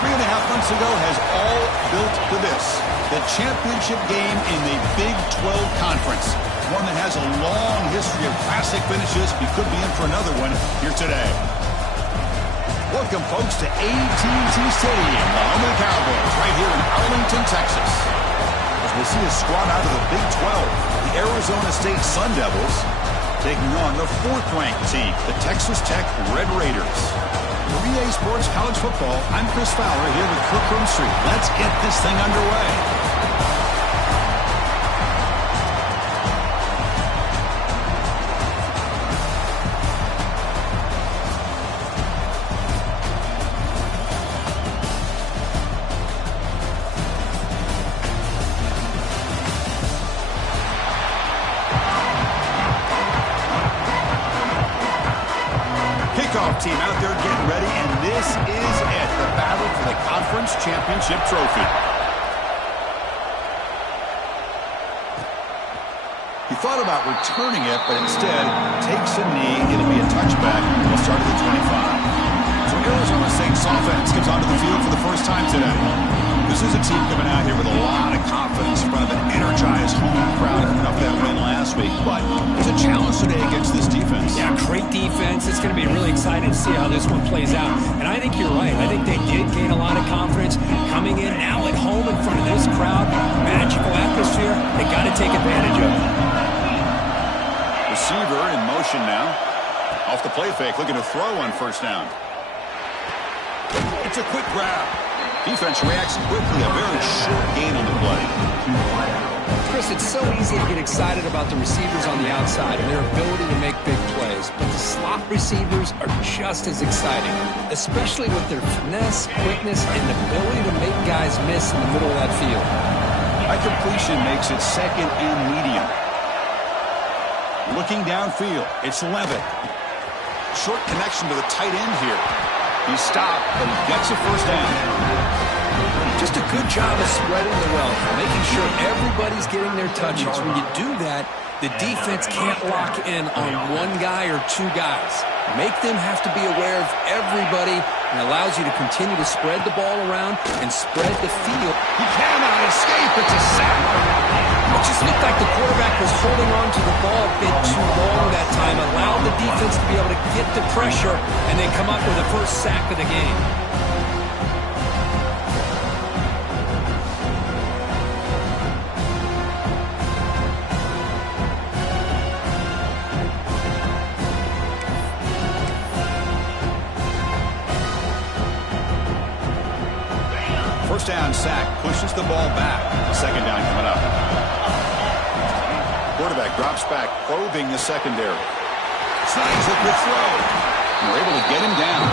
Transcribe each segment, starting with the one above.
3.5 months ago has all built to this. The championship game in the Big 12 Conference. One that has a long history of classic finishes. We could be in for another one here today. Welcome, folks, to AT&T Stadium, the home of the Cowboys, right here in Arlington, Texas. As we see a squad out of the Big 12, the Arizona State Sun Devils taking on the 4th-ranked team, the Texas Tech Red Raiders. For EA Sports College Football, I'm Chris Fowler here with Kirk Street. Let's get this thing underway. Team out there getting ready, and this is it, the battle for the conference championship trophy. He thought about returning it, but instead takes a knee. It'll be a touchback. We'll start at the 25. So Arizona State's offense comes onto the field for the first time today. This is a team coming out here with a lot of confidence in front of an energized home crowd coming up that win last week. But it's a challenge today against this defense. Yeah, great defense. It's going to be really exciting to see how this one plays out. And I think you're right. I think they did gain a lot of confidence coming in now at home in front of this crowd. Magical atmosphere. They got to take advantage of it. Receiver in motion now. Off the play fake, looking to throw on first down. It's a quick grab. Defense reacts quickly, a very short gain on the play. Chris, it's so easy to get excited about the receivers on the outside and their ability to make big plays, but the slot receivers are just as exciting, especially with their finesse, quickness, and ability to make guys miss in the middle of that field. High completion makes it second and medium. Looking downfield, it's Levitt. Short connection to the tight end here. He stopped, but he gets a first down. Just a good job of spreading the wealth, making sure everybody's getting their touches. When you do that, the defense can't lock in on one guy or two guys. Make them have to be aware of everybody, and allows you to continue to spread the ball around and spread the field. He cannot escape. It's a sack. It just looked like the quarterback was holding on to the ball a bit too long that time, allowed the defense to be able to get the pressure, and then come up with the first sack of the game. First down sack, pushes the ball back. Second down coming up. Quarterback drops back, probing the secondary. Slides with the throw. And we're able to get him down.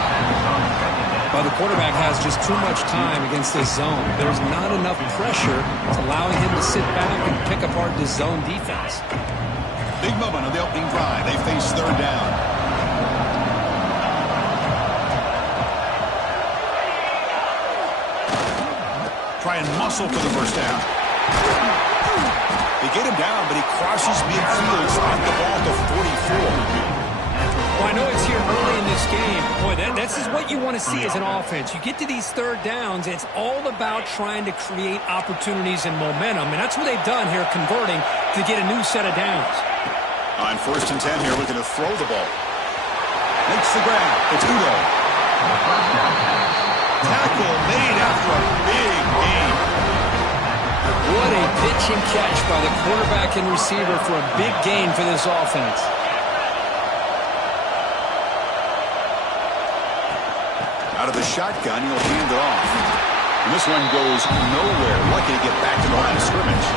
Well, the quarterback has just too much time against this zone. There's not enough pressure. It's allowing him to sit back and pick apart this zone defense. Big moment of the opening drive. They face third down. Try and muscle for the first down. They get him down, but he crosses midfield, spot the ball to 44. Well, I know it's here early in this game. Boy, this is what you want to see as an offense. You get to these third downs, it's all about trying to create opportunities and momentum, and that's what they've done here, converting to get a new set of downs. On 1st and 10 here, looking to throw the ball. Makes the grab. It's Udo. Tackle made after a big gain. What a pitch and catch by the quarterback and receiver for a big gain for this offense. Out of the shotgun, he'll hand it off. And this one goes nowhere. Lucky to get back to the line of scrimmage.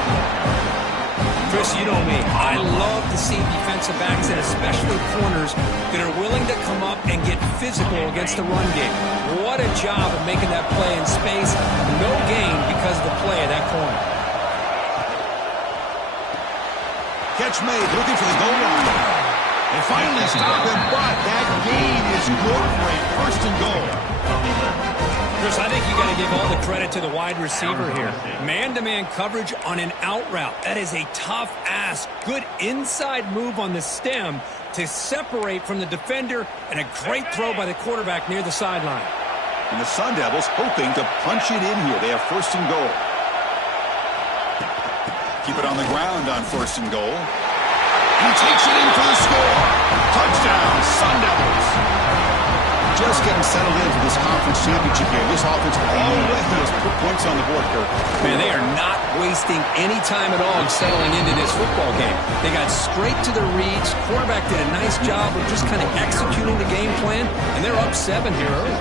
Chris, you know me. I love to see defensive backs and especially corners that are willing to come up and get physical against the run game. What a job of making that play in space. No gain because of the play of that corner. Catch made, looking for the goal line. They finally stop him, but that gain is good for a 1st and goal. Chris, I think you got to give all the credit to the wide receiver here. Man-to-man coverage on an out route. That is a tough ask. Good inside move on the stem to separate from the defender, and a great throw by the quarterback near the sideline. And the Sun Devils hoping to punch it in here. They have first and goal. Keep it on the ground on first and goal. He takes it in for the score. Touchdown, Sun Devils. Just getting settled in for this conference championship game. This offense already has put points on the board, Kirk. Man, they are not wasting any time at all settling into this football game. They got straight to their reads. Quarterback did a nice job of just kind of executing the game plan, and they're up 7 here early.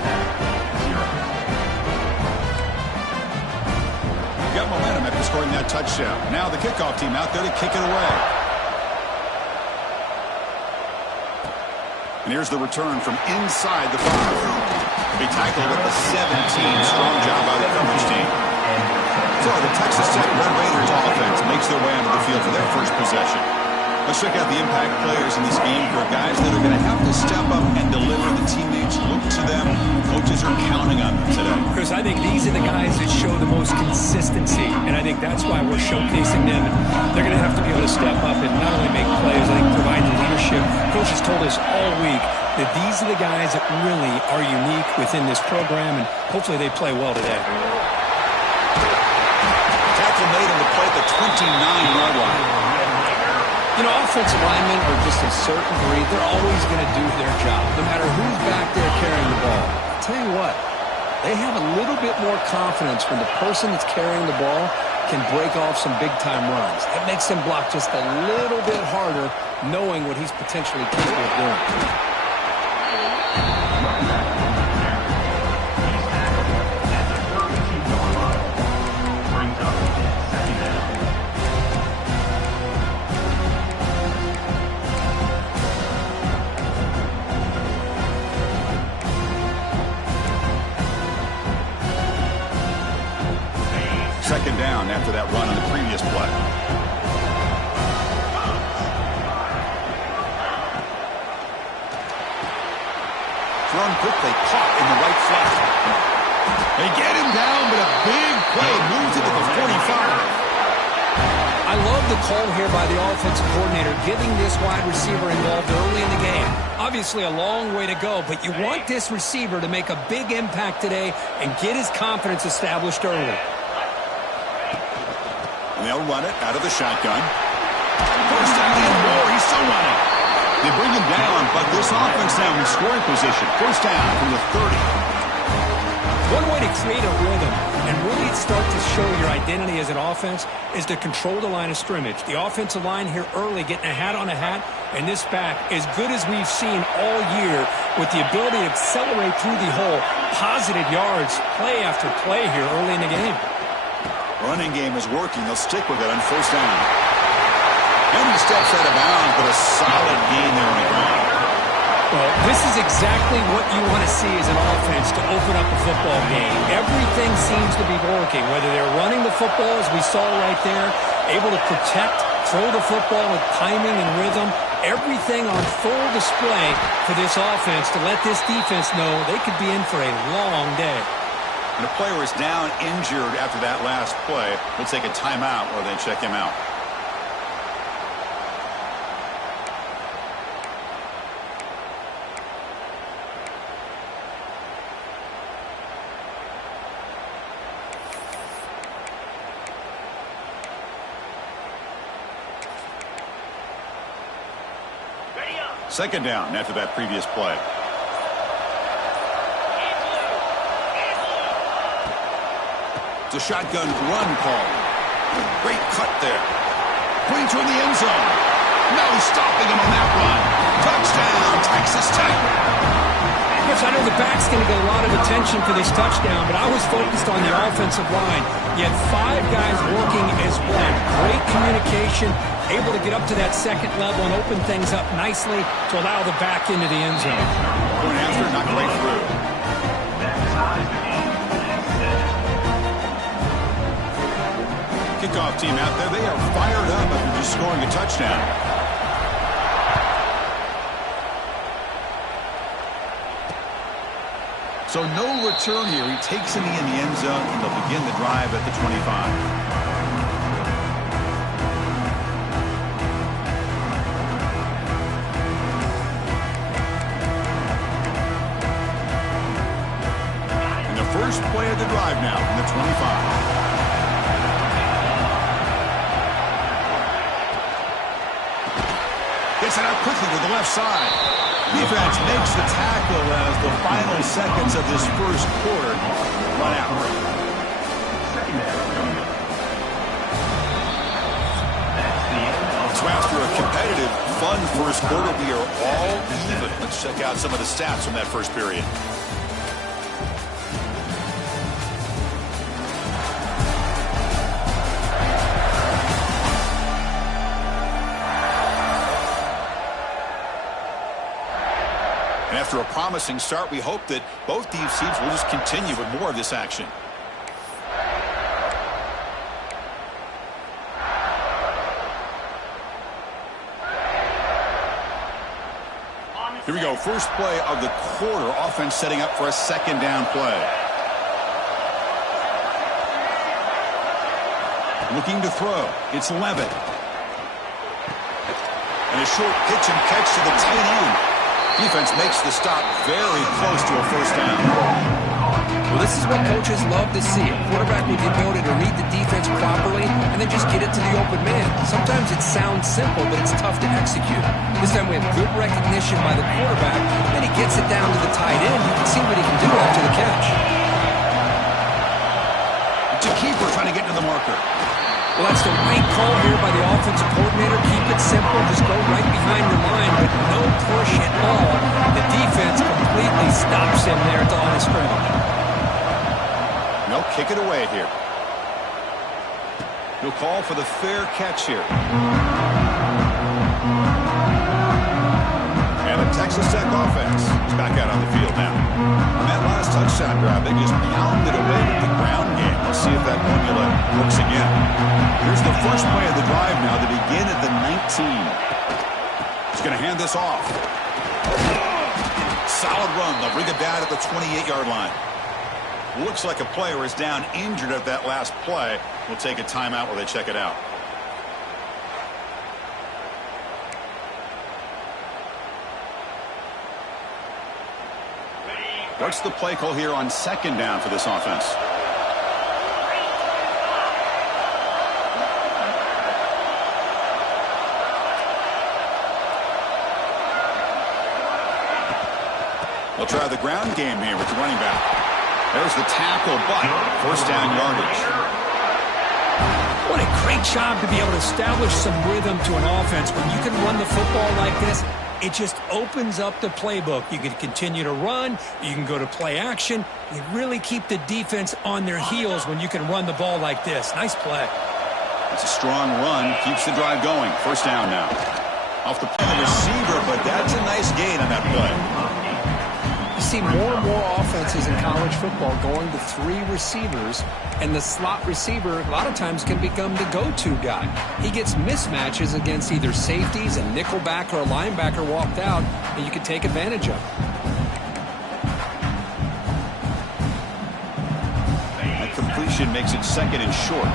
Got momentum after scoring that touchdown. Now the kickoff team out there to kick it away. And here's the return from inside the 5. They tackle at the 17. Strong job by the coverage team. So the Texas Tech Red Raiders offense makes their way onto the field for their first possession. Let's check out the impact players in this game for guys that are going to have to step up and deliver. The teammates look to them. Coaches are counting on them today. Chris, I think these are the guys that show the most consistency, and I think that's why we're showcasing them. And they're going to have to be able to step up and not only make plays, I think provide the leadership. Coach has told us all week that these are the guys that really are unique within this program, and hopefully they play well today. Tackle made on the play at the 29-yard line. You know, offensive linemen are just a certain breed. They're always going to do their job, no matter who's back there carrying the ball. I'll tell you what, they have a little bit more confidence when the person that's carrying the ball can break off some big-time runs. That makes them block just a little bit harder, knowing what he's potentially capable of doing. Second down after that run on the previous play. Thrown quickly, caught in the right flat. They get him down, but a big play moves it to the 45. I love the call here by the offensive coordinator, giving this wide receiver involved early in the game. Obviously a long way to go, but you want this receiver to make a big impact today and get his confidence established early. And they'll run it out of the shotgun. First down and more. He's still running. They bring him down, but this offense now in scoring position. First down from the 30. One way to create a rhythm and really start to show your identity as an offense is to control the line of scrimmage. The offensive line here early getting a hat on a hat, and this back as good as we've seen all year with the ability to accelerate through the hole. Positive yards, play after play here early in the game. Running game is working. They'll stick with it on first down. And he steps out of bounds, but a solid gain there on the ground. Well, this is exactly what you want to see as an offense to open up a football game. Everything seems to be working, whether they're running the football, as we saw right there, able to protect, throw the football with timing and rhythm, everything on full display for this offense to let this defense know they could be in for a long day. And a player is down injured after that last play. We'll take a timeout or then check him out. Second down after that previous play. It's a shotgun run call. Great cut there. Putting toward the end zone. No stopping him on that run. Touchdown, Texas Tech. Yes, I know the back's going to get a lot of attention for this touchdown, but I was focused on the offensive line. You had 5 guys working as one. Great communication, able to get up to that second level and open things up nicely to allow the back into the end zone. Going after, not right through. Kickoff team out there, they are fired up after just scoring a touchdown. So no return here. He takes it in the end zone, and they'll begin the drive at the 25. first play of the drive now from the 25. Gets it out quickly with the left side. Defense makes the tackle as the final seconds of this first quarter run out. So after a competitive, fun first quarter, we are all even. Let's check out some of the stats from that first period. And after a promising start, we hope that both these teams will just continue with more of this action. Here we go, first play of the quarter. Offense setting up for a second down play. Looking to throw. It's Levitt. And a short pitch and catch to the tight end. Defense makes the stop very close to a first down. Well, this is what coaches love to see. A quarterback with the ability to read the defense properly and then just get it to the open man. Sometimes it sounds simple, but it's tough to execute. This time we have good recognition by the quarterback, and he gets it down to the tight end. You can see what he can do after the catch. It's a keeper trying to get to the marker. Well, that's the right call here by the offensive coordinator. Keep it simple. Just go right behind the line with no push at all. The defense completely stops him there at the line of scrimmage. No, kick it away here. He'll call for the fair catch here. And the Texas Tech offense is back out on the field now. On that last touchdown drive, they just pounded away with the ground game. Let's see if that formula works again. Here's the first play of the drive now. They begin at the 19. He's going to hand this off. Solid run. They'll bring it down at the 28-yard line. Looks like a player is down injured at that last play. We'll take a timeout while they check it out. What's the play call here on second down for this offense? They'll try the ground game here with the running back. There's the tackle, but first down yardage. What a great job to be able to establish some rhythm to an offense. When you can run the football like this, it just opens up the playbook. You can continue to run. You can go to play action. You really keep the defense on their heels when you can run the ball like this. Nice play. It's a strong run. Keeps the drive going. First down now. Off the play of the receiver, but that's a nice gain on that play. You see more and more offenses in college football going to three receivers, and the slot receiver a lot of times can become the go-to guy. He gets mismatches against either safeties, a nickelback, or a linebacker walked out, and you can take advantage of it. That completion makes it second and short.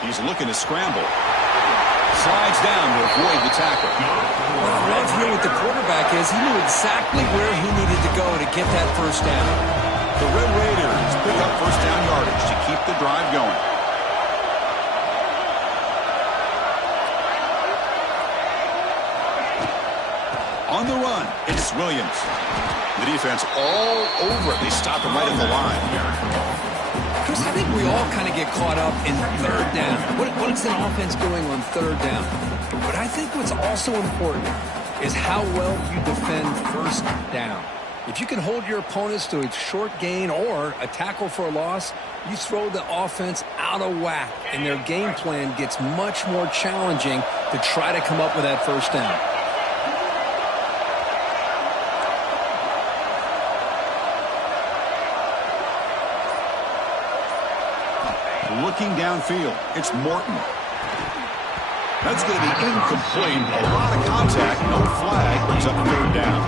He's looking to scramble. Slides down to avoid the tackle. What I love here with the quarterback is he knew exactly where he needed to go to get that first down. The Red Raiders pick up first down yardage to keep the drive going. On the run, it's Williams. The defense all over it. They stop him right at the line. Chris, I think we all kind of get caught up in third down. What is an offense doing on third down? But I think what's also important is how well you defend first down. If you can hold your opponents to a short gain or a tackle for a loss, you throw the offense out of whack, and their game plan gets much more challenging to try to come up with that first down. Looking downfield, it's Morton. That's going to be incomplete. A lot of contact, no flag, brings up third down.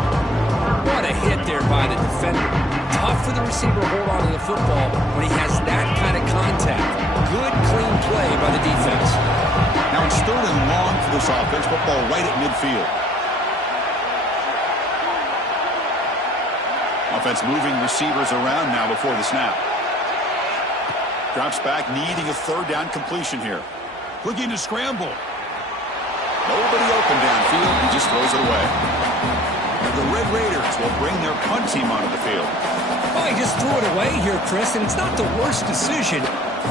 What a hit there by the defender. Tough for the receiver to hold on to the football when he has that kind of contact. Good, clean play by the defense. Now it's third and long for this offense. Football right at midfield. Offense moving receivers around now before the snap. Drops back, needing a third down completion here. Looking to scramble. Nobody open downfield. He just throws it away. And the Red Raiders will bring their punt team onto the field. Oh, he just threw it away here, Chris, and it's not the worst decision.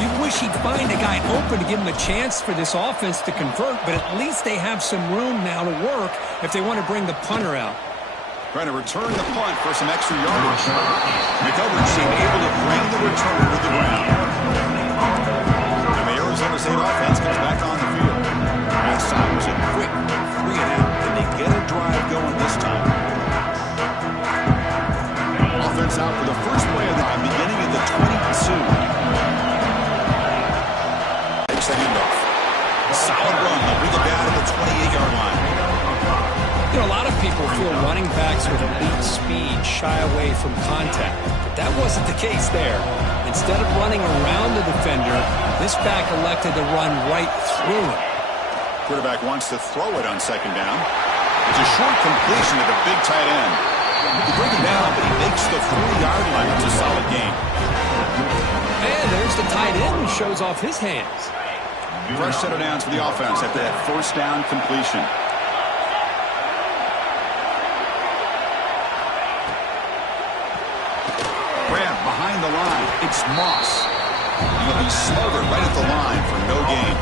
You wish he'd find a guy open to give him a chance for this offense to convert, but at least they have some room now to work if they want to bring the punter out. Trying to return the punt for some extra yardage. The coverage team able to bring the returner to the ground. And the Arizona State offense comes back on the field. Last time was a quick 3 and out. Can they get a drive going this time? Offense out for the first play of the time, beginning at the 22. Takes the handoff. Solid run. They'll bring it down to the 28-yard line. You know, a lot of people feel running backs with elite speed shy away from contact. But that wasn't the case there. Instead of running around the defender, this back elected to run right through him. Quarterback wants to throw it on second down. It's a short completion to the big tight end. He brings it down, but he makes the 3-yard line. It's a solid game. And there's the tight end who shows off his hands. Fresh set of downs for the offense after that first down completion. Grab behind the line. It's Moss. He'll be smothered right at the line for no gain.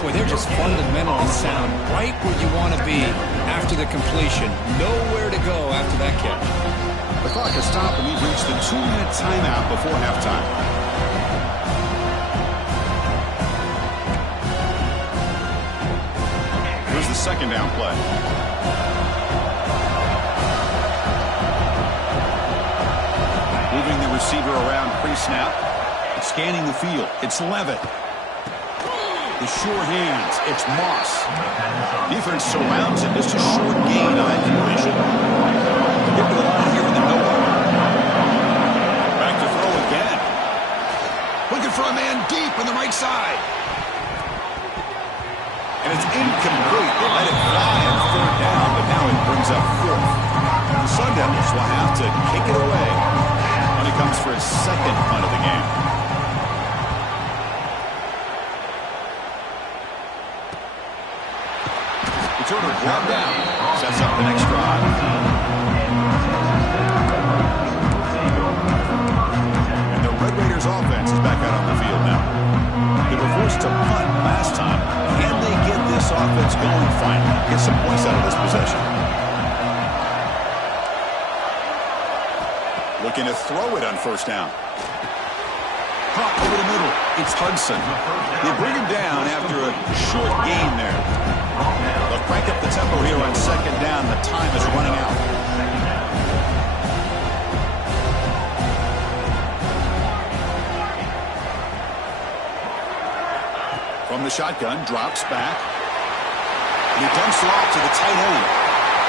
Boy, they're just fundamentally sound right where you want to be after the completion. Nowhere to go after that catch. The clock has stopped, and we've reached the 2-minute timeout before halftime. Here's the second down play. Moving the receiver around pre-snap. Scanning the field. It's Levitt. The sure hands. It's Moss. Defense surrounds him. Just a short gain on that completion. Get to the line here with the no-huddle. Back to throw again. Looking for a man deep on the right side. And it's incomplete. They let it fly on third down, but now it brings up fourth. The Sun Devils will have to kick it away when it comes for his second punt of the game. Returner brought down. Sets up the next drive. And the Red Raiders offense is back out on the field now. They were forced to punt last time. Can they get this offense going finally? Get some points out of this possession. Looking to throw it on first down. Caught over the middle. It's Hudson. They bring him down after a short gain there. They'll crank up the tempo here on second down. The time is running out. From the shotgun, drops back. And he dumps it off to the tight end.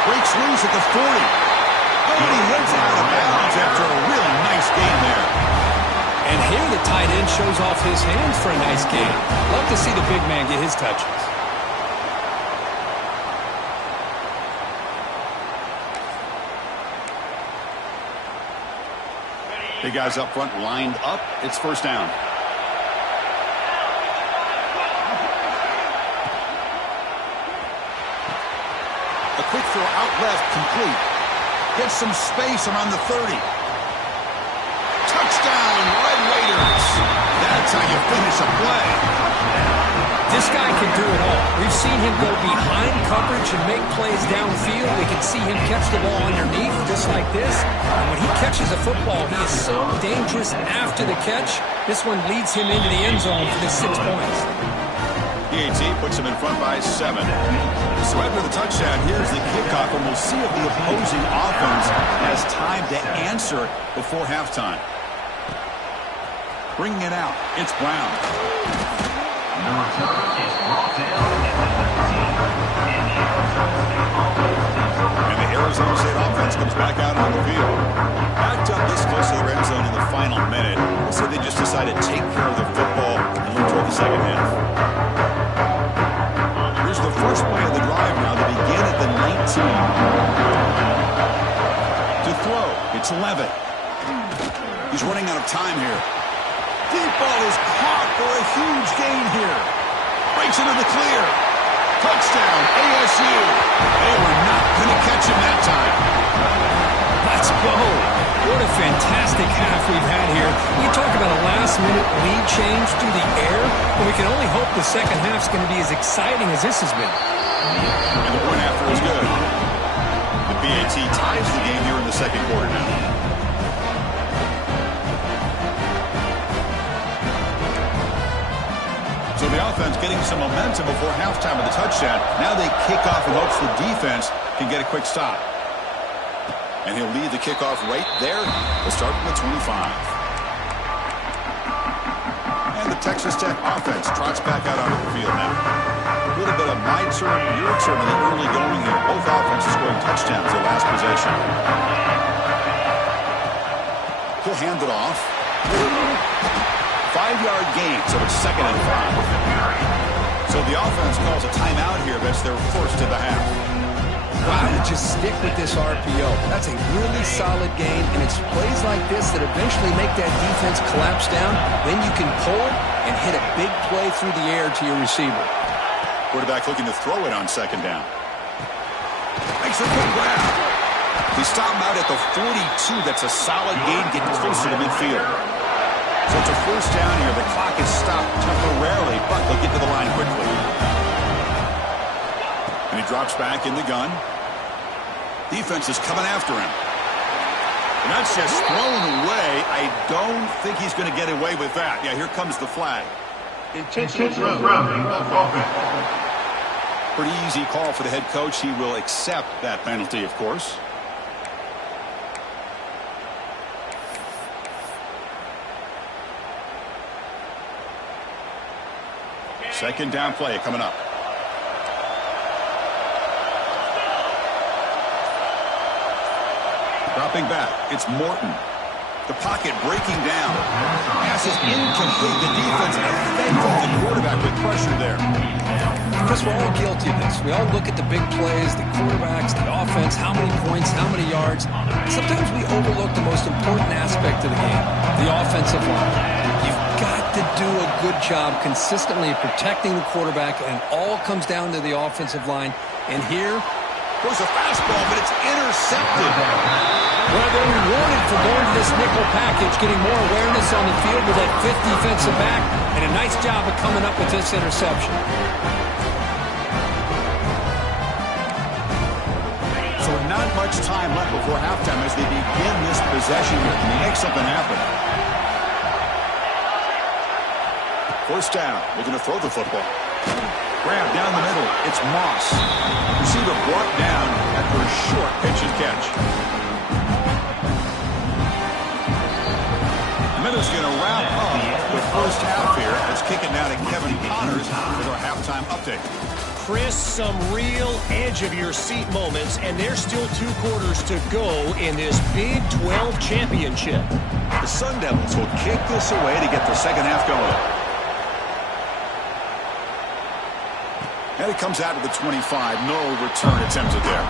Breaks loose at the 40. Oh, and he hits out of bounds after a really nice game there. And here the tight end shows off his hands for a nice game. Love to see the big man get his touches. Big guys up front lined up. It's first down. A quick throw out left, complete. Gets some space around the 30. Touchdown, Red Raiders. That's how you finish a play. This guy can do it all. We've seen him go behind coverage and make plays downfield. We can see him catch the ball underneath just like this. And when he catches a football, he is so dangerous after the catch. This one leads him into the end zone for the 6 points. PAT puts him in front by 7. So after the touchdown, here's the kickoff, and we'll see if the opposing offense has time to answer before halftime. Bringing it out, it's Brown. And the Arizona State offense comes back out on the field. Backed up this close to the red zone in the final minute. So they just decided to take care of the football and look toward the second half. It's Levitt. He's running out of time here. Deep ball is caught for a huge gain here. Breaks into the clear. Touchdown, ASU. They were not going to catch him that time. Let's go. What a fantastic half we've had here. We talk about a last-minute lead change through the air, but we can only hope the second half's going to be as exciting as this has been. And the point after is good. The BAT ties the game here in the second quarter now. So the offense getting some momentum before halftime with the touchdown. Now they kick off in hopes the defense can get a quick stop. And he'll lead the kickoff right there. We'll start from the 25. And the Texas Tech offense trots back out onto the field now. A little bit of my turn, your turn in the early going here. Both offenses scoring touchdowns their last possession. He'll hand it off. 5-yard gain, so it's 2nd and 5. So the offense calls a timeout here. That's their first of the half. Wow, just stick with this RPO. That's a really solid game, and it's plays like this that eventually make that defense collapse down. Then you can pull it and hit a big play through the air to your receiver. Quarterback looking to throw it on 2nd down. Makes a good grab. They stop him out at the 42. That's a solid gain, getting closer to midfield. So it's a first down here. The clock is stopped temporarily, but they'll get to the line quickly. And he drops back in the gun. Defense is coming after him. And that's just thrown away. I don't think he's going to get away with that. Yeah, here comes the flag. Intentional grounding of offense. Pretty easy call for the head coach. He will accept that penalty, of course. Second down play coming up. Dropping back, it's Morton. The pocket breaking down. Pass is incomplete. The defense affected the quarterback with pressure there. Chris, we're all guilty of this. We all look at the big plays, the quarterbacks, the offense, how many points, how many yards. Sometimes we overlook the most important aspect of the game, the offensive line. You've got to do a good job consistently protecting the quarterback, and it all comes down to the offensive line. And here, goes a fastball, but it's intercepted. Well, they're rewarded for going to this nickel package, getting more awareness on the field with that 5th defensive back, and a nice job of coming up with this interception. So not much time left before halftime as they begin this possession here. Can they make something happen? First down, looking to throw the football. Grab down the middle. It's Moss. Receiver brought down after a short pitch and catch. And then it's going to wrap up the first half here. Let's kick it now to Kevin Connors with our halftime update. Chris, some real edge-of-your-seat moments, and there's still 2 quarters to go in this Big 12 championship. The Sun Devils will kick this away to get the second half going. And it comes out of the 25. No return attempted there.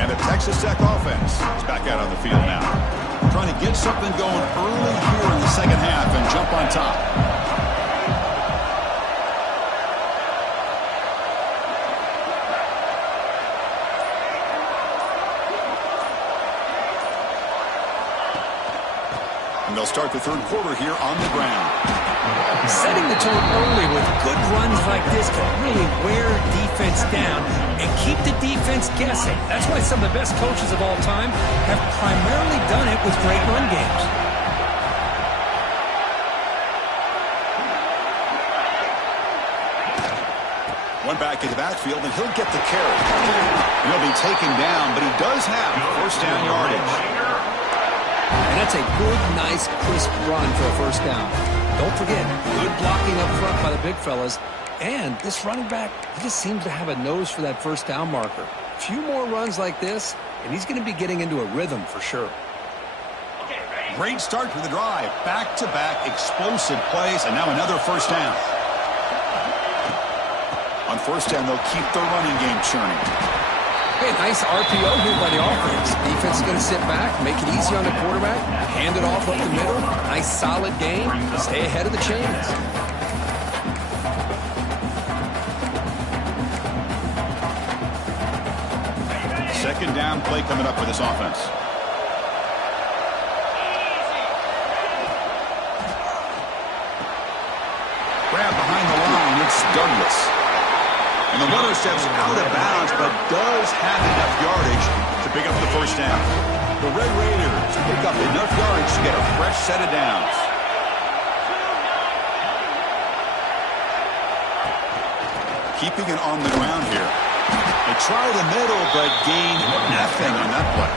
And the Texas Tech offense is back out on the field now. Trying to get something going early here in the second half and jump on top. And they'll start the third quarter here on the ground. Setting the tone early with good runs like this can really wear defense down and keep the defense guessing. That's why some of the best coaches of all time have primarily done it with great run games. One back in the backfield, and he'll get the carry. He'll be taken down, but he does have first down yardage. And that's a good, nice, crisp run for a first down. Don't forget, good blocking up front by the big fellas. And this running back, he just seems to have a nose for that first down marker. A few more runs like this, and he's going to be getting into a rhythm for sure. Great start to the drive. Back-to-back explosive plays, and now another first down. On first down, they'll keep the running game churning. Okay, nice RPO here by the offense. Defense is going to sit back, make it easy on the quarterback, hand it off up the middle. Nice solid game. Stay ahead of the chains. Second down play coming up for this offense. Grab behind the line, it's Douglas. And the runner steps out of bounds, but does have enough yardage to pick up the first down. The Red Raiders pick up enough yardage to get a fresh set of downs. Keeping it on the ground here. They try the middle, but gain nothing on that play.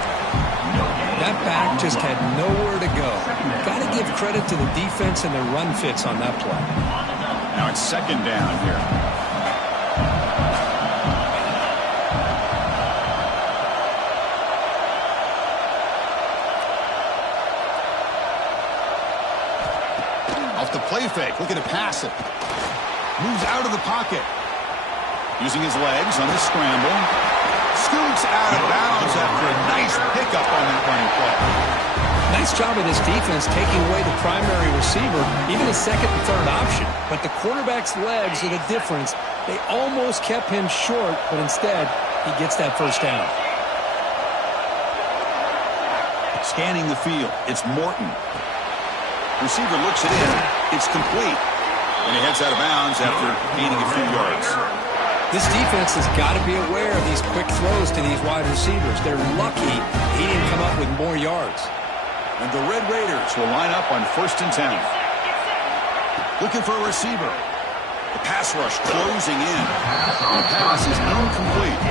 That back just had nowhere to go. Got to give credit to the defense and their run fits on that play. Now it's second down here. Off the play fake, looking to pass it. Moves out of the pocket. Using his legs on the scramble. Scoots out of bounds after a nice pickup on that running play. Nice job of this defense taking away the primary receiver, even the second and third option. But the quarterback's legs are the difference. They almost kept him short, but instead, he gets that first down. Scanning the field, it's Morton. Receiver looks it in. It's complete. And he heads out of bounds after gaining a few yards. This defense has got to be aware of these quick throws to these wide receivers. They're lucky he didn't come up with more yards. And the Red Raiders will line up on 1st and 10. Looking for a receiver. The pass rush closing in. And the pass is incomplete.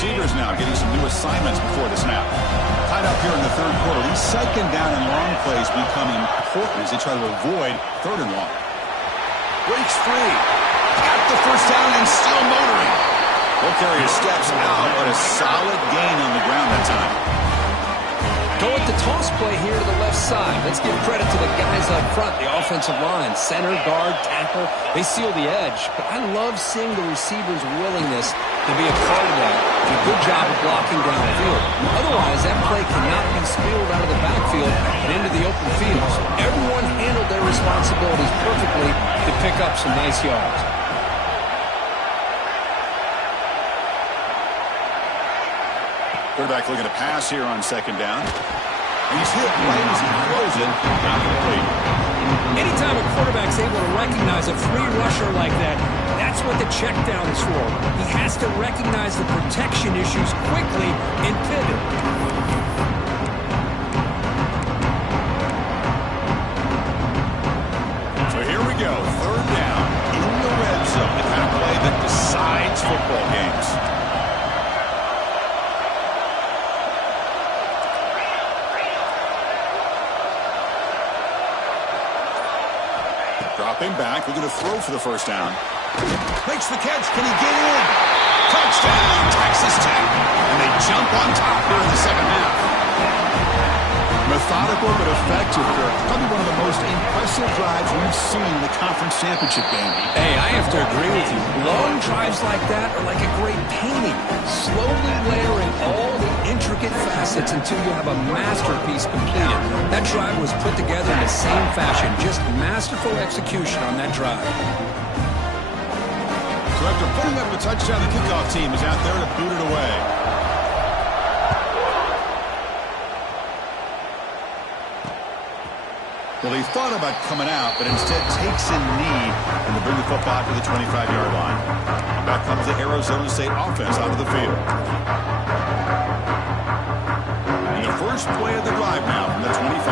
Receivers now getting some new assignments before the snap. Tied up here in the third quarter. These second down and long plays become important as they try to avoid third and long. Breaks free. Got the first down and still motoring. Ball carrier steps out, but a solid gain on the ground that time. Go with the toss play here to the left side. Let's give credit to the guys up front, the offensive line. Center, guard, tackle, they seal the edge. But I love seeing the receiver's willingness to be a part of that. Do a good job of blocking downfield. Otherwise, that play cannot be spilled out of the backfield and into the open field. So everyone handled their responsibilities perfectly to pick up some nice yards. Quarterback looking to pass here on second down. And he's hit right as he throws it. Not complete. Anytime a quarterback's able to recognize a free rusher like that, that's what the check down is for. He has to recognize the protection issues quickly and pivot. So here we go. Third down in the red zone. The kind of play that decides football games. Dropping back, looking to throw for the first down. Makes the catch. Can he get in? Touchdown, Texas Tech. And they jump on top here in the second half. Methodical but effective, Kirk. Probably one of the most impressive drives we've seen in the conference championship game. Hey, I have to agree with you. Long drives like that are like a great painting. Slowly layering all the intricate facets until you have a masterpiece completed. That drive was put together in the same fashion. Just masterful execution on that drive. So after putting up a touchdown, the kickoff team is out there to boot it away. Well, he thought about coming out, but instead takes a knee and to bring the football to the 25-yard line. Back comes the Arizona State offense onto the field. And the first play of the drive now from the 25.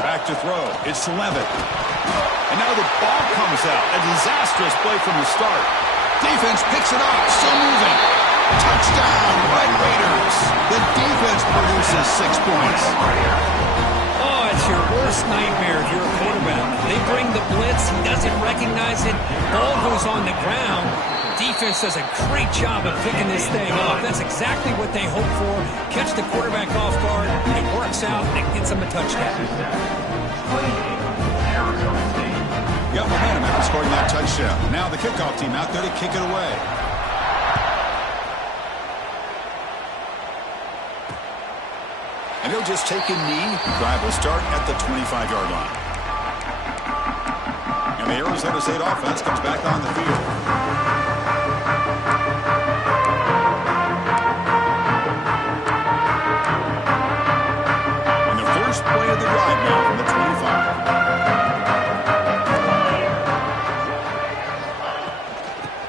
Back to throw. It's Levitt. And now the ball comes out. A disastrous play from the start. Defense picks it up. Still moving. Touchdown, Red Raiders. The defense produces 6 points. Oh, it's your worst nightmare if you're a quarterback. They bring the blitz. He doesn't recognize it. Ball goes on the ground. Defense does a great job of picking this thing up. That's exactly what they hope for. Catch the quarterback off guard and works out, and it gets them a touchdown. Got momentum after scoring that touchdown. Now the kickoff team out there to kick it away. And he'll just take a knee. Drive will start at the 25-yard line. And the Arizona State offense comes back on the field. And the first play of the drive now from the 25.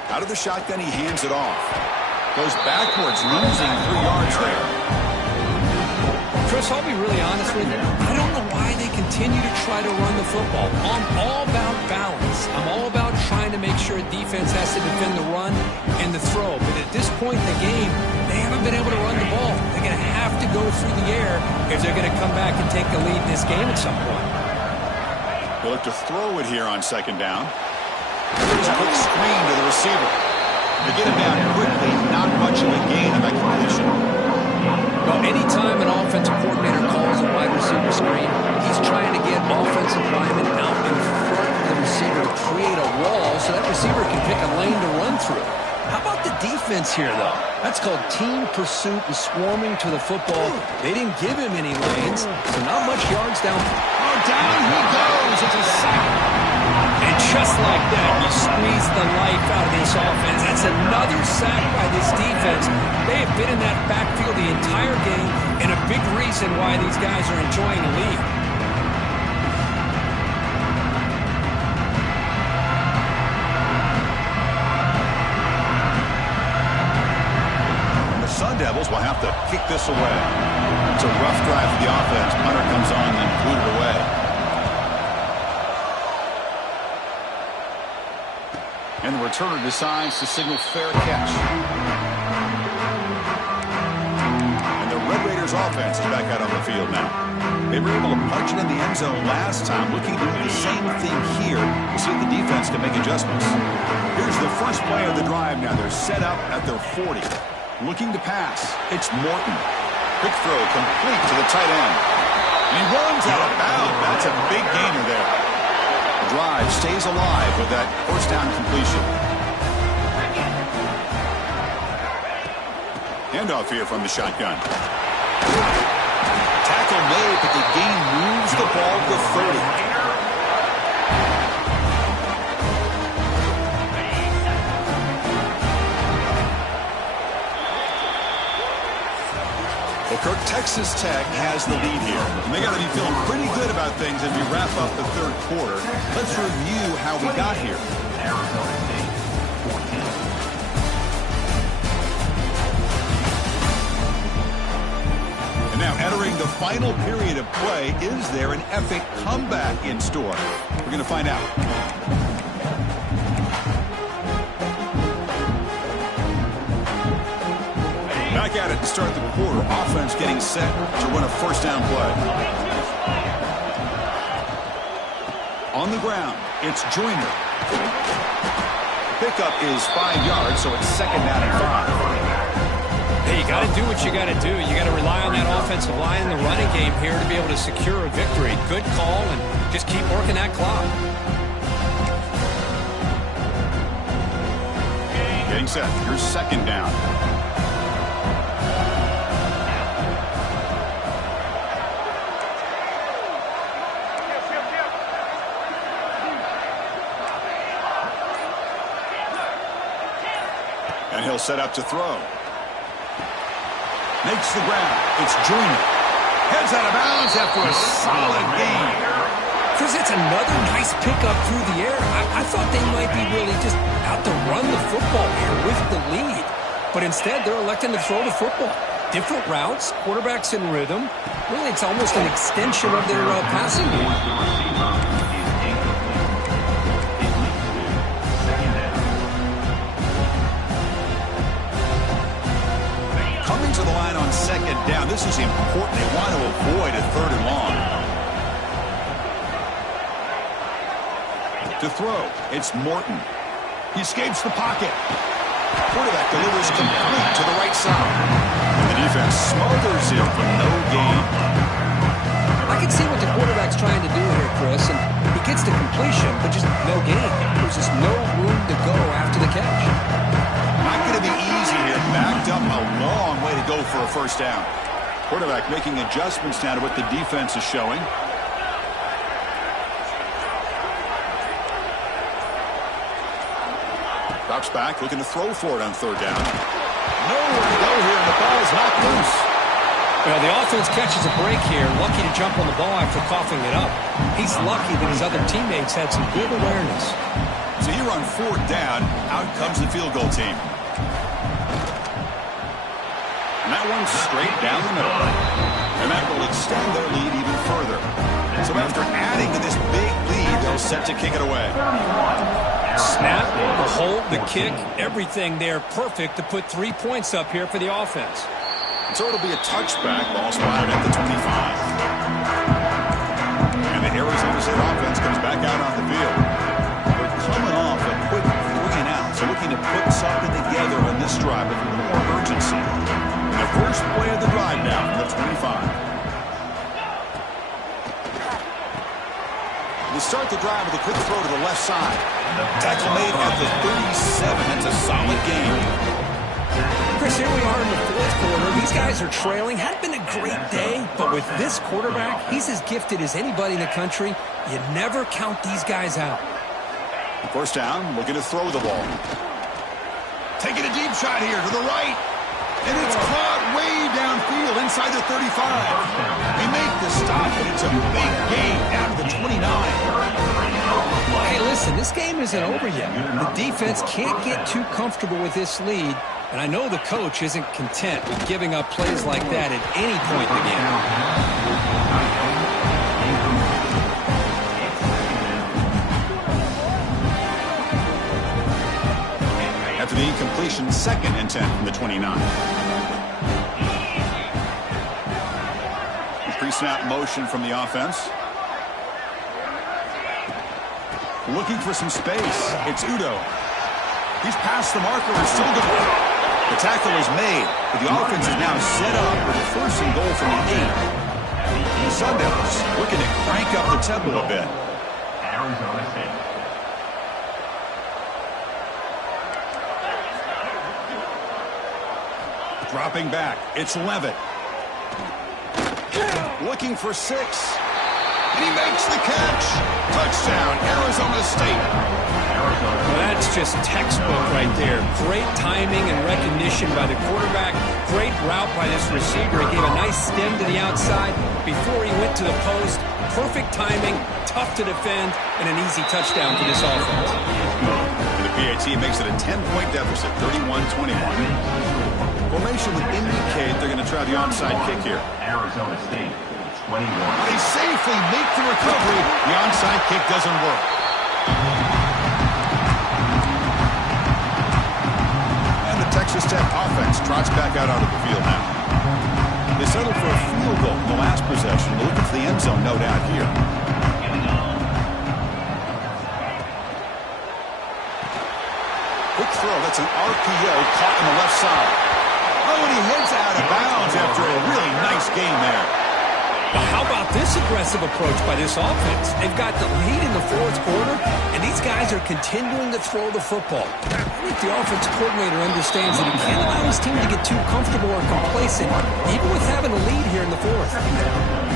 Out of the shotgun, he hands it off. Goes backwards, losing 3 yards there. Chris, I'll be really honest with you. I don't know why they continue to try to run the football. I'm all about balance. I'm all about trying to make sure defense has to defend the run and the throw. But at this point in the game, they haven't been able to run the ball. They're going to have to go through the air if they're going to come back and take the lead in this game at some point. They'll look to throw it here on second down. There's a quick screen to the receiver. They get him down quickly, not much of a gain on that completion. Well, anytime an offensive coordinator calls a wide receiver screen, he's trying to get offensive linemen out in front of the receiver to create a wall so that receiver can pick a lane to run through. How about the defense here, though? That's called team pursuit and swarming to the football. They didn't give him any lanes, so not much yards down. Oh, down he goes. It's a sack. And just like that, you squeeze the life out of this offense. That's another sack by this defense. They have been in that backfield the entire game, and a big reason why these guys are enjoying the lead. And the Sun Devils will have to kick this away. It's a rough drive for the offense. Punter comes on and booted away. And the returner decides to signal fair catch. And the Red Raiders offense is back out on the field now. They were able to punch it in the end zone last time, looking to do the same thing here to see if the defense can make adjustments. Here's the first play of the drive now. They're set up at their 40. Looking to pass. It's Morton. Quick throw complete to the tight end. And he runs out of bounds. That's a big gainer there. Drive stays alive with that first down completion. Handoff here from the shotgun. Tackle made, but the gain moves the ball to 30. Well, Kirk, Texas Tech has the lead here. And they got to be feeling pretty good about things as we wrap up the third quarter. Let's review how we got here. And now entering the final period of play, is there an epic comeback in store? We're going to find out. Back at it to start the quarter. Offense getting set to run a first down play. On the ground, it's Joyner. Pickup is 5 yards, so it's second down and 5. Hey, you got to do what you got to do. You got to rely on that offensive line in the running game here to be able to secure a victory. Good call, and just keep working that clock. Getting set. Here's second down. And he'll set up to throw. Makes the ground. It's Joyner. Heads out of bounds after a solid gain. Chris, it's another nice pickup through the air. I thought they might be really just out to run the football here with the lead. But instead, they're electing to throw the football. Different routes, quarterbacks in rhythm. Really, it's almost an extension of their passing game. To the line on second down. This is important. They want to avoid a third and long. To throw, it's Morton. He escapes the pocket. Quarterback delivers complete to the right side. And the defense smothers him for no gain. can see what the quarterback's trying to do here, Chris, and he gets the completion, but just no gain. There's just no room to go after the catch. Not going to be easy here. Backed up a long way to go for a first down. Quarterback making adjustments now to what the defense is showing. Drops back, looking to throw for it on third down. Nowhere to go here, and the ball is knocked loose. Well, the offense catches a break here, lucky to jump on the ball after coughing it up. He's lucky that his other teammates had some good awareness. So here on fourth down, out comes the field goal team. And that one's straight down the middle. And that will extend their lead even further. So after adding to this big lead, they're set to kick it away. Snap, the hold, the kick, everything there perfect to put 3 points up here for the offense. So it'll be a touchback, ball spotted at the 25. And the Arizona State offense comes back out on the field. They're coming off a quick 3-and-out, so looking to put something together on this drive with a little more urgency. And the first play of the drive now from the 25. They start the drive with a quick throw to the left side. Tackle made at the 37. That's a solid game. Chris, here we are in the fourth quarter. These guys are trailing. Hadn't been a great day, but with this quarterback, he's as gifted as anybody in the country. You never count these guys out. First down, looking to throw the ball. Taking a deep shot here to the right. And it's caught way downfield inside the 35. They make the stop, but it's a big gain down to the 29. Hey, listen, this game isn't over yet. The defense can't get too comfortable with this lead, and I know the coach isn't content with giving up plays like that at any point in the game. After the incompletion, 2nd and 10 from the 29. Pre-snap motion from the offense. Looking for some space. It's Udo. He's past the marker and still going. The tackle is made, but the offense is now set up with a 1st and goal from the 8. The Sundowns looking to crank up the tempo a bit. Arizona State. Dropping back, it's Levitt. Looking for 6. And he makes the catch. Touchdown, Arizona State. Well, that's just textbook right there. Great timing and recognition by the quarterback. Great route by this receiver. He gave a nice stem to the outside before he went to the post. Perfect timing, tough to defend, and an easy touchdown for this offense. And the PAT makes it a 10-point deficit, 31-21. Formation would indicate they're going to try the onside kick here. Arizona State, 21. They safely make the recovery. The onside kick doesn't work. And the Texas Tech offense trots back out onto the field now. They settled for a field goal in the last possession. They're looking for the end zone, no doubt, here. Quick throw. That's an RPO caught on the left side. Oh, and he heads out of bounds after a really nice game there. Well, how about this aggressive approach by this offense? They've got the lead in the fourth quarter, and these guys are continuing to throw the football. I think the offense coordinator understands that he can't allow his team to get too comfortable or complacent, even with having a lead here in the fourth.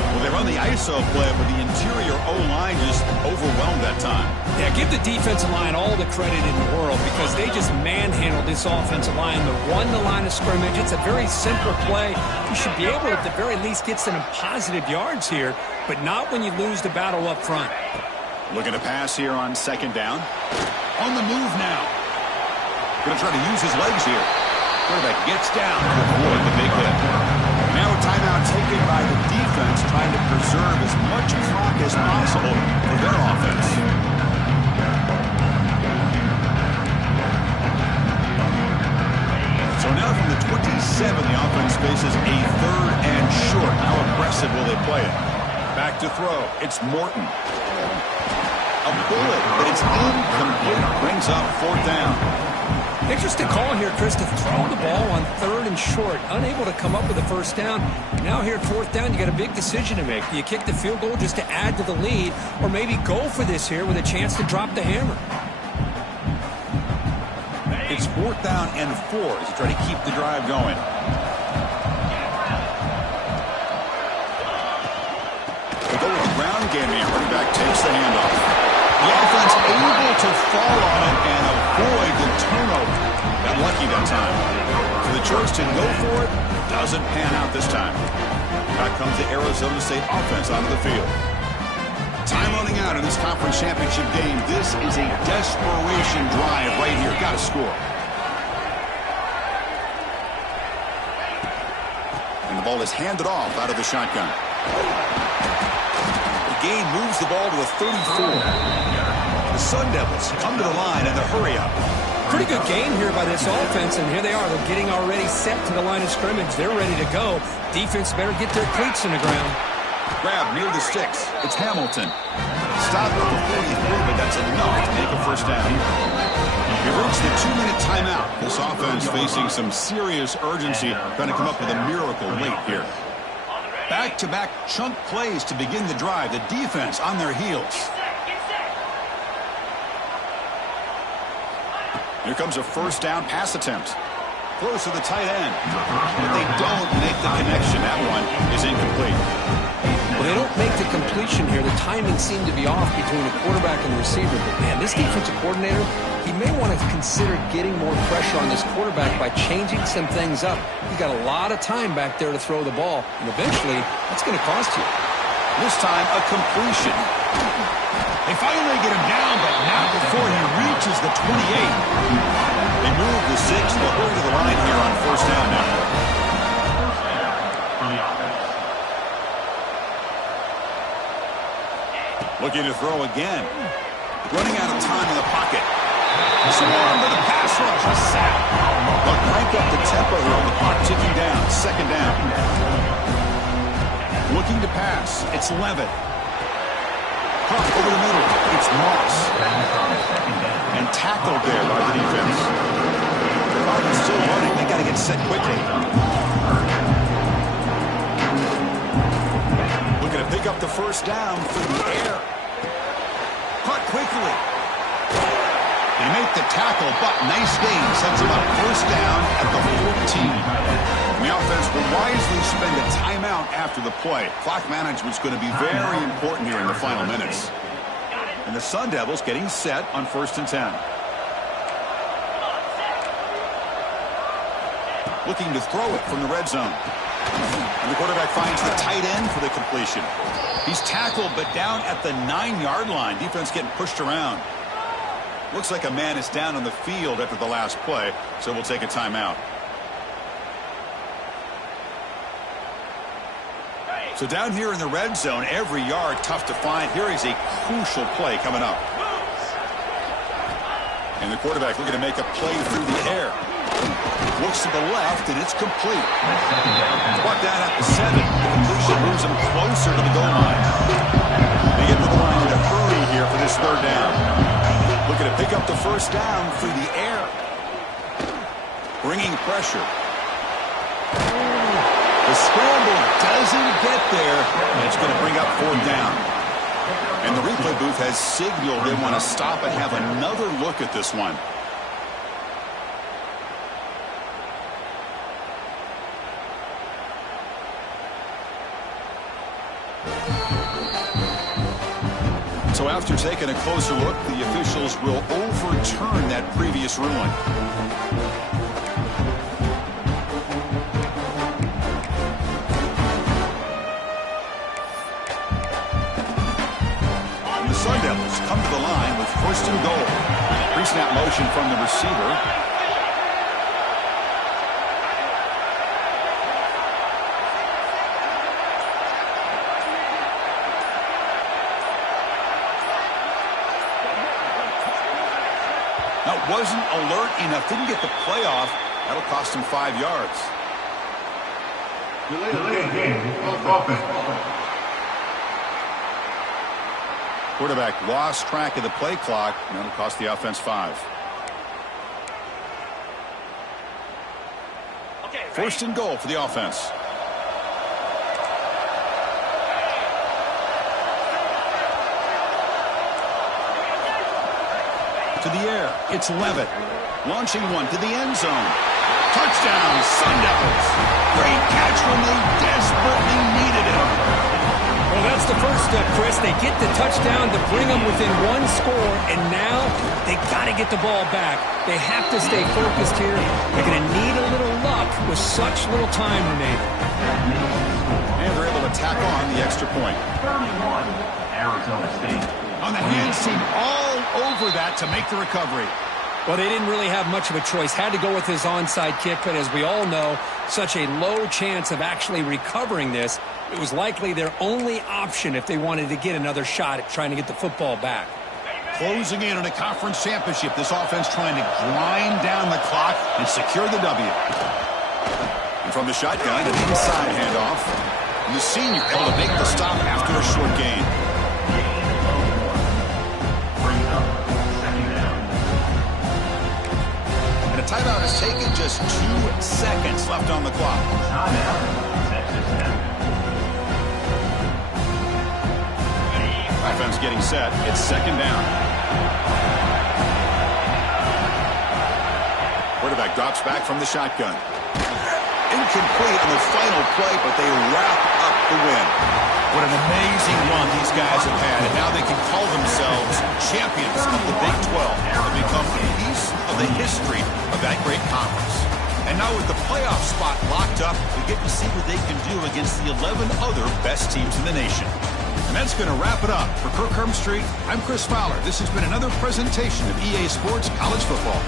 Well, they run the ISO play, but the interior O-line just overwhelmed that time. Yeah, give the defensive line all the credit in the world because they just manhandled this offensive line. They won the line of scrimmage. It's a very simple play. You should be able to, at the very least, get some positive yards here, but not when you lose the battle up front. Looking to pass here on 2nd down. On the move now. Going to try to use his legs here. Quarterback gets down to avoid the big hit. Now a timeout taken by the defense, trying to preserve as much clock as possible for their offense. So now from the 27, the offense faces a 3rd and short. How aggressive will they play it? Back to throw. It's Morton. A bullet, but it's incomplete. Brings up 4th down. Interesting call here, Chris, to throw the ball on 3rd and short. Unable to come up with a first down. Now here at 4th down, you got a big decision to make. Do you kick the field goal just to add to the lead, or maybe go for this here with a chance to drop the hammer? It's 4th down and 4 as you try to keep the drive going. They go with the ground game here. Running back takes the handoff. The offense able to fall on it and avoid the turnover. Got lucky that time. So the choice to go for it doesn't pan out this time. Back comes the Arizona State offense onto the field. Time running out in this conference championship game. This is a desperation drive right here. Got to score. And the ball is handed off out of the shotgun. The game moves the ball to a 34. The Sun Devils come to the line in the hurry up. Pretty good game here by this offense, and here they are. They're getting already set to the line of scrimmage. They're ready to go. Defense better get their cleats in the ground. Grab near the sticks. It's Hamilton. Stop at the 43, but that's enough to make a first down. We've reached the 2-minute timeout. This offense facing some serious urgency, trying to come up with a miracle late here. Back-to-back chunk plays to begin the drive. The defense on their heels. Here comes a first down pass attempt. Close to the tight end. But they don't make the connection. That one is incomplete. Well, they don't make the completion here. The timing seemed to be off between the quarterback and the receiver. But, man, this defensive coordinator, he may want to consider getting more pressure on this quarterback by changing some things up. He's got a lot of time back there to throw the ball. And eventually, that's going to cost you. This time, a completion. They finally get him down, but not before he reaches the 28. They move the 6. They'll hurry to the line here on first down now. Looking to throw again. Running out of time in the pocket. Swarmed with a pass rush. A sack. They'll crank up the tempo here on the clock ticking down. Second down. Looking to pass. It's Levitt. Over the middle. It's Moss. And tackled there by the defense. The clock is still running. They got to get set quickly. Looking to pick up the first down through the air. Caught quickly. They make the tackle, but nice gain. Sets them up first down at the 14. And the offense will wisely spend a timeout after the play. Clock management is going to be very important here in the final minutes. And the Sun Devils getting set on 1st and 10. Looking to throw it from the red zone. And the quarterback finds the tight end for the completion. He's tackled, but down at the 9-yard line. Defense getting pushed around. Looks like a man is down on the field after the last play, so we'll take a timeout. So down here in the red zone, every yard tough to find. Here is a crucial play coming up. And the quarterback looking to make a play through the air. Looks to the left, and it's complete. Brought down at the 7. The completion moves him closer to the goal line. They get to the line in a hurry here for this third down. Looking to pick up the first down through the air. Bringing pressure. The scramble doesn't get there, and it's going to bring up 4th down. And the replay booth has signaled they want to stop and have another look at this one. So after taking a closer look, the officials will overturn that previous ruling. And the Sun Devils come to the line with 1st and goal. Pre-snap motion from the receiver. Wasn't alert enough, didn't get the play off. That'll cost him 5 yards. Quarterback lost track of the play clock, and that'll cost the offense 5. First and goal for the offense. To the air, it's Levitt. Launching one to the end zone. Touchdown, Sun Devils. Great catch when they desperately needed it. Well, that's the first step, Chris. They get the touchdown to bring them within one score, and now they got to get the ball back. They have to stay focused here. They're going to need a little luck with such little time remaining. And they're able to tack on the extra point. 31, Arizona State. On the hands team all over that to make the recovery. Well, they didn't really have much of a choice. Had to go with his onside kick, but as we all know, such a low chance of actually recovering this. It was likely their only option if they wanted to get another shot at trying to get the football back. Closing in on a conference championship, this offense trying to grind down the clock and secure the W. And from the shotgun, an inside handoff. And the senior able to make the stop after a short gain. And a timeout is taken, just 2 seconds left on the clock. Offense getting set. It's second down. Quarterback drops back from the shotgun. Incomplete on the final play, but they wrap up the win. What an amazing run these guys have had, and now they can call themselves champions of the Big 12. They've become a piece of the history of that great conference. And now with the playoff spot locked up, we get to see what they can do against the 11 other best teams in the nation. And that's going to wrap it up. For Kirk Herbstreit, I'm Chris Fowler. This has been another presentation of EA Sports College Football.